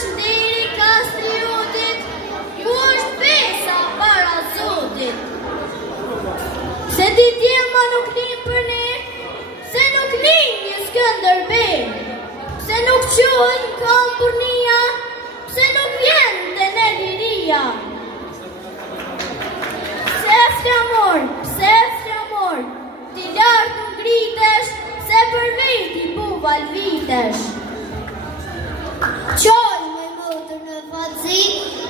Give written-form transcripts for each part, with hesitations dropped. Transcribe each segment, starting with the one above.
është ndiri kastriotit, ku është besa para Zotit. Se ti djema nuk nin për ne, se nuk nin një Skënderbej, se nuk quhet në Kamburnia, se nuk vjen të ne liria. Pse flamor, ti lartë nuk gritesh, se për veti buval vitesh. Qoj me motër në Fazi,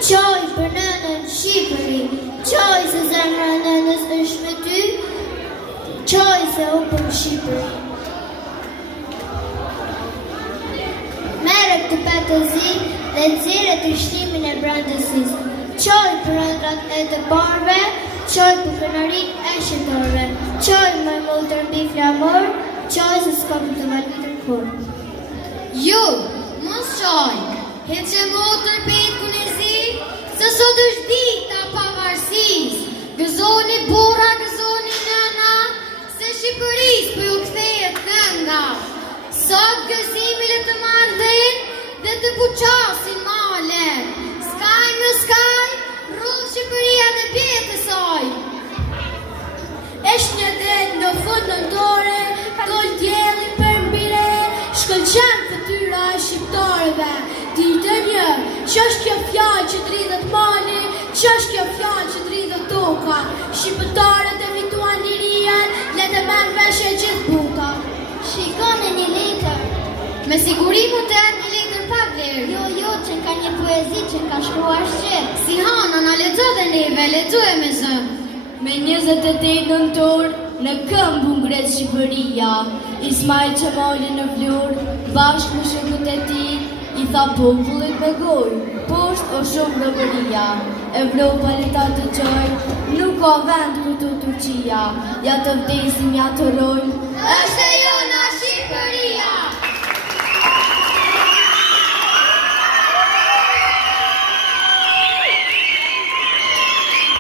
qoj për nënën Shqipëri, qoj se zemra nënës është me ty, qoj se u për Shqipëri. Mere këtë petëzi dhe nëzire të shtimin e brandësis, qoj për ëndrat e të barve, qoj për kënarit e shqiptarve, qoj me motër mbi flamor, qoj se s'ka për të valvitër kur. Jo, mos qoj, heqe motër pejt kune zi, se sot është dita pavarësis, gëzoni bura, gëzoni nëna, se Shqipëris për ju kthejet kënga. Sot gëzimi le të marrën dhe të buqasin malen, skaj më skaj, rrudh Shqipëria dhe bjetë e saj. Eshtë një detë në fund nëntore, dol djeli për mbire, shkëlqen fytyra e shqiptarëve. Ditë një, që është kjo fjallë që dridhet mali, që është kjo fjallë që dridhet toka. Shqiptarët e fituan lirien, le të merr vesh e gjithë buka. Shikoni një letër. Me siguri mu të erë një letër pa vlerë. Jo, që ka një poezi që ka shkruar shqip. Si hana, na lexo dhe neve, lexo e me zë. Me 28 nëntor, në këmbu ngret Shqipëria, Ismail Qemali në Vlorë, bashkë me shokët e tij, i tha popullit me gojë, poshtë o shumë robëria, Evropa le ta të gjojë, nuk ka vend këtu Turqia, ja të vdesim, ja të rojmë, është e jo